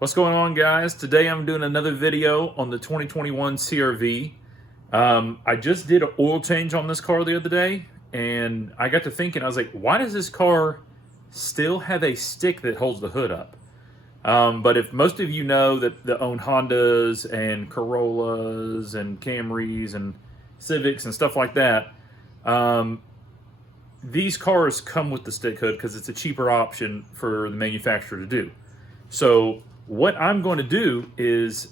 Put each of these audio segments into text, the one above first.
What's going on, guys? Today I'm doing another video on the 2021 CR-V. I just did an oil change on this car the other day, and I got to thinking, I was like, why does this car still have a stick that holds the hood up? But if most of you know that own Hondas and Corollas and Camrys and Civics and stuff like that, these cars come with the stick hood because it's a cheaper option for the manufacturer to do. So what I'm going to do is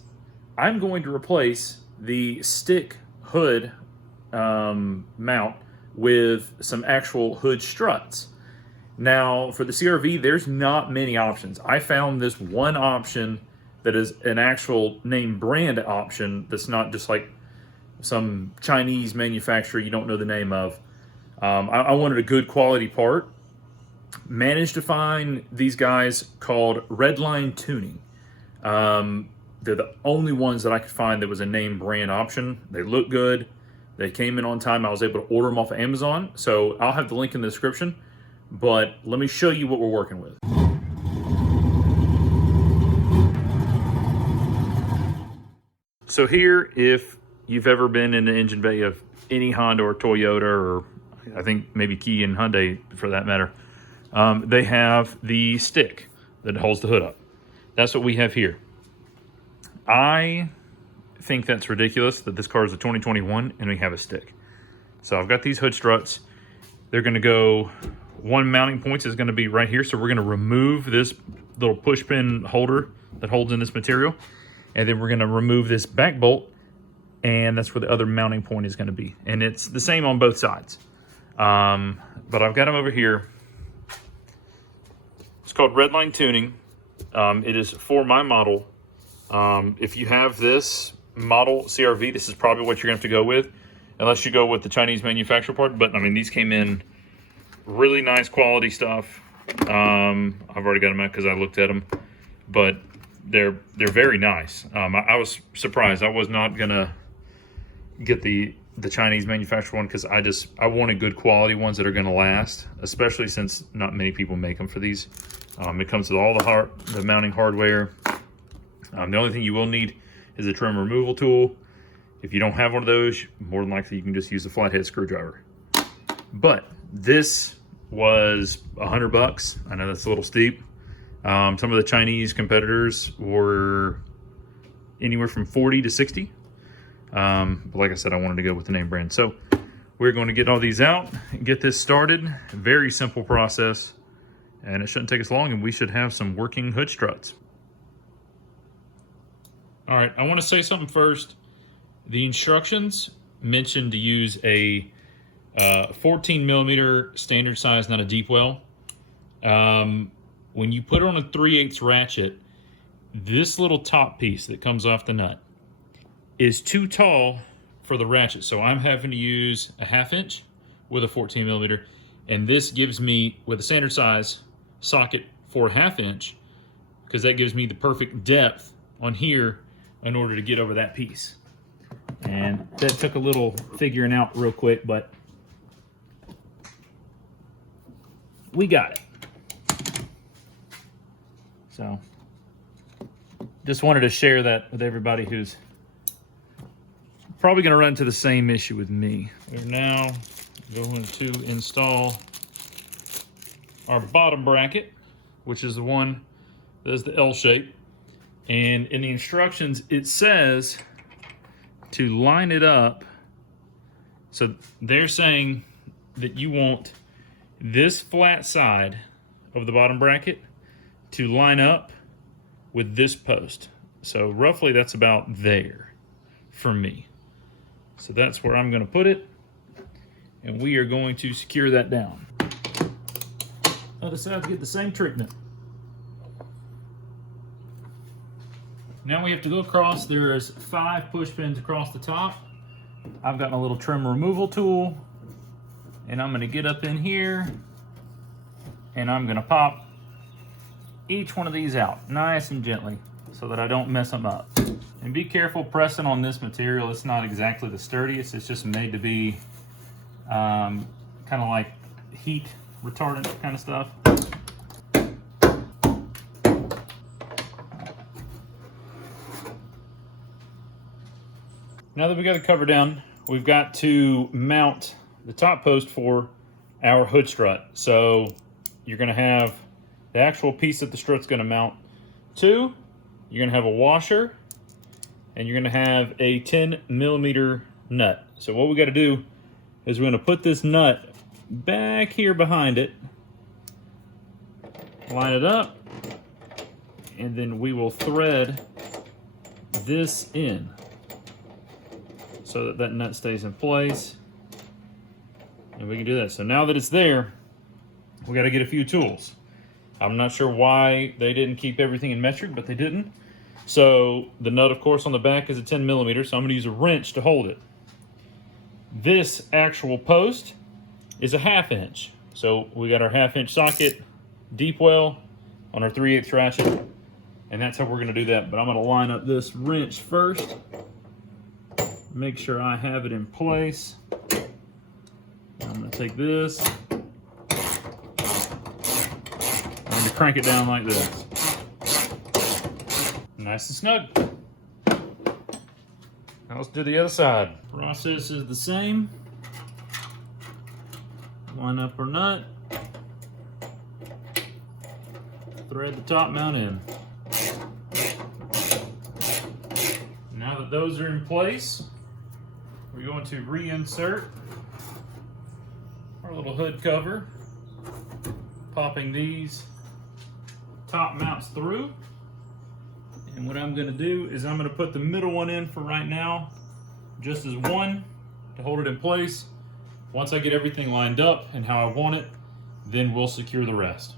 I'm going to replace the stick hood mount with some actual hood struts. Now, for the CR-V, there's not many options. I found this one option that is an actual name brand option that's not just like some Chinese manufacturer you don't know the name of. I wanted a good quality part. Managed to find these guys called Redline Tuning. They're the only ones that I could find that was a name brand option. They look good. They came in on time. I was able to order them off of Amazon. So I'll have the link in the description. But let me show you what we're working with. So here, if you've ever been in the engine bay of any Honda or Toyota, or I think maybe Kia and Hyundai for that matter, they have the stick that holds the hood up. That's what we have here. I think that's ridiculous that this car is a 2021 and we have a stick. So I've got these hood struts. They're going to go, one mounting point is going to be right here. So we're going to remove this little push pin holder that holds in this material. And then we're going to remove this back bolt. And that's where the other mounting point is going to be. And it's the same on both sides. But I've got them over here. It's called Redline Tuning. It is for my model. If you have this model CR-V, this is probably what you're going to have to go with, unless you go with the Chinese manufacturer part. But I mean, these came in really nice quality stuff. I've already got them out because I looked at them, but they're very nice. I was surprised. I was not gonna get the Chinese manufacturer one because I wanted good quality ones that are going to last, especially since not many people make them for these. It comes with all the mounting hardware. The only thing you will need is a trim removal tool. If you don't have one of those, more than likely you can just use a flathead screwdriver. But this was $100. I know that's a little steep. Some of the Chinese competitors were anywhere from 40 to 60. But like I said, I wanted to go with the name brand. So we're going to get all these out and get this started. Very simple process, and it shouldn't take us long, and we should have some working hood struts. All right, I want to say something first. The instructions mentioned to use a 14 millimeter standard size, not a deep well. When you put it on a 3/8 ratchet, this little top piece that comes off the nut is too tall for the ratchet. So I'm having to use a 1/2 inch with a 14 millimeter. And this gives me, with a standard size socket for a 1/2 inch, because that gives me the perfect depth on here in order to get over that piece. And that took a little figuring out real quick, but we got it. So just wanted to share that with everybody who's probably going to run into the same issue with me. We're now going to install our bottom bracket, which is the one that is the L shape. And in the instructions, it says to line it up. So they're saying that you want this flat side of the bottom bracket to line up with this post. So roughly that's about there for me. So that's where I'm going to put it, and we are going to secure that down. Other side to get the same treatment. Now we have to go across. There's 5 push pins across the top. I've got my little trim removal tool, and I'm going to get up in here, and I'm going to pop each one of these out nice and gently so that I don't mess them up. And be careful pressing on this material. It's not exactly the sturdiest. It's just made to be kind of like heat retardant kind of stuff. Now that we got the cover down, we've got to mount the top post for our hood strut. So you're going to have the actual piece that the strut's going to mount to. You're going to have a washer, and you're going to have a 10mm nut. So what we got to do is we're going to put this nut back here behind it, line it up, and then we will thread this in so that that nut stays in place, and we can do that. So now that it's there, we got to get a few tools. I'm not sure why they didn't keep everything in metric, but they didn't. So the nut, of course, on the back is a 10mm, so I'm going to use a wrench to hold it. This actual post is a 1/2 inch. So we got our 1/2 inch socket, deep well on our 3/8 ratchet, and that's how we're going to do that. But I'm going to line up this wrench first, make sure I have it in place. I'm going to take this, I'm going to crank it down like this. Nice and snug. Now let's do the other side. Process is the same. Line up our nut. Thread the top mount in. Now that those are in place, we're going to reinsert our little hood cover, popping these top mounts through. And what I'm going to do is I'm going to put the middle one in for right now, just as one, to hold it in place. Once I get everything lined up and how I want it, then we'll secure the rest.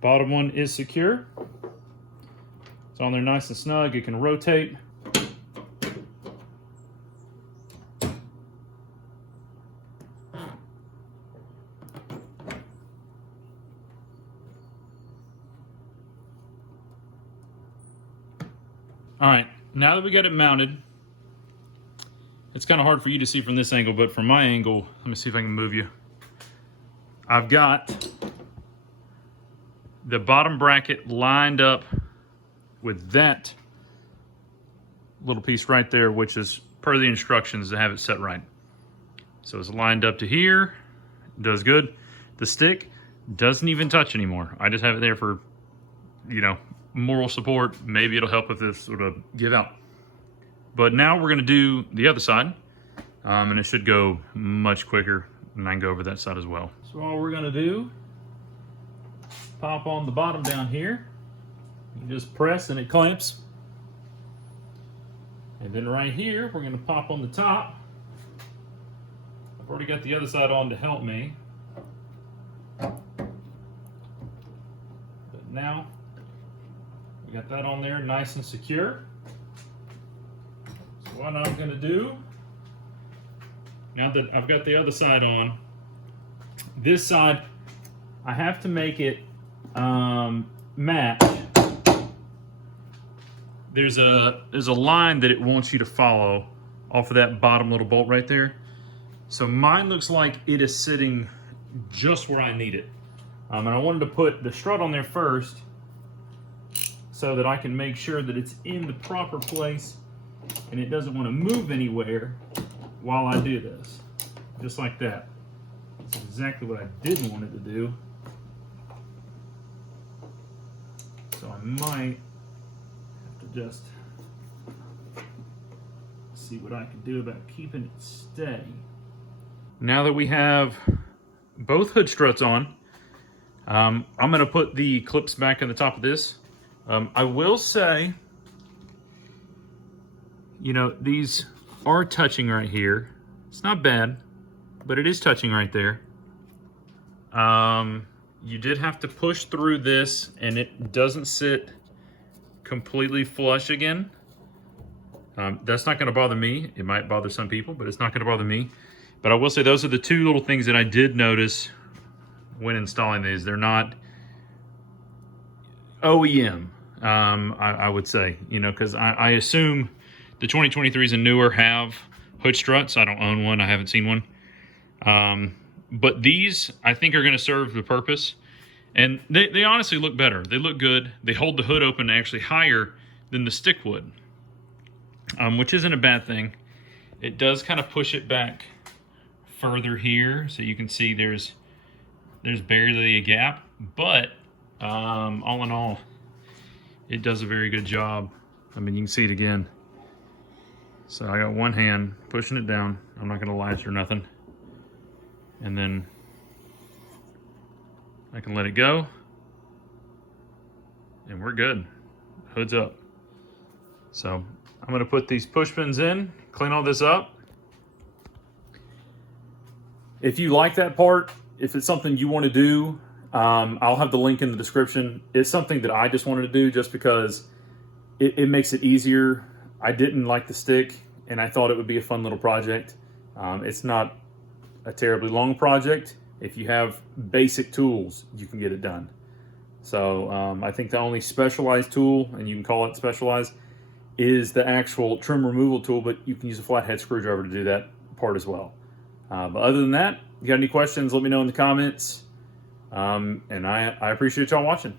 Bottom one is secure. It's on there nice and snug. It can rotate. All right, now that we got it mounted, it's kind of hard for you to see from this angle, but from my angle, let me see if I can move you. I've got the bottom bracket lined up with that little piece right there, which is per the instructions to have it set right. So it's lined up to here, does good. The stick doesn't even touch anymore. I just have it there for, you know, moral support. Maybe it'll help if this sort of give out. But now we're going to do the other side, and it should go much quicker, and I can go over that side as well. So all we're going to do, pop on the bottom down here. You just press and it clamps. And then right here, we're going to pop on the top. I've already got the other side on to help me. But now, we got that on there nice and secure. So what I'm going to do, now that I've got the other side on, this side, I have to make it match. There's a line that it wants you to follow off of that bottom little bolt right there. So mine looks like it is sitting just where I need it. And I wanted to put the strut on there first, so that I can make sure that it's in the proper place and it doesn't want to move anywhere while I do this. Just like that. That's exactly what I didn't want it to do. So I might have to just see what I can do about keeping it steady. Now that we have both hood struts on, I'm going to put the clips back on the top of this. I will say, you know, these are touching right here. It's not bad, but it is touching right there. You did have to push through this, and it doesn't sit completely flush again. That's not going to bother me. It might bother some people, but it's not going to bother me. But I will say those are the two little things that I did notice when installing these. They're not OEM. I would say, you know, because I assume the 2023s and newer have hood struts. I don't own one. I haven't seen one. But these, I think, are going to serve the purpose. And they honestly look better. They look good. They hold the hood open actually higher than the stick would. which isn't a bad thing. It does kind of push it back further here, so you can see there's barely a gap, but all in all, it does a very good job. I mean, you can see it again. So I got one hand pushing it down. I'm not gonna latch or nothing. And then I can let it go, and we're good. Hood's up. So I'm gonna put these push pins in, clean all this up. If you like that part, if it's something you want to do, I'll have the link in the description. It's something that I just wanted to do just because it makes it easier. I didn't like the stick, and I thought it would be a fun little project. It's not a terribly long project. If you have basic tools, you can get it done. So I think the only specialized tool, and you can call it specialized, is the actual trim removal tool, but you can use a flathead screwdriver to do that part as well. But other than that, if you got any questions, let me know in the comments. And I appreciate y'all watching.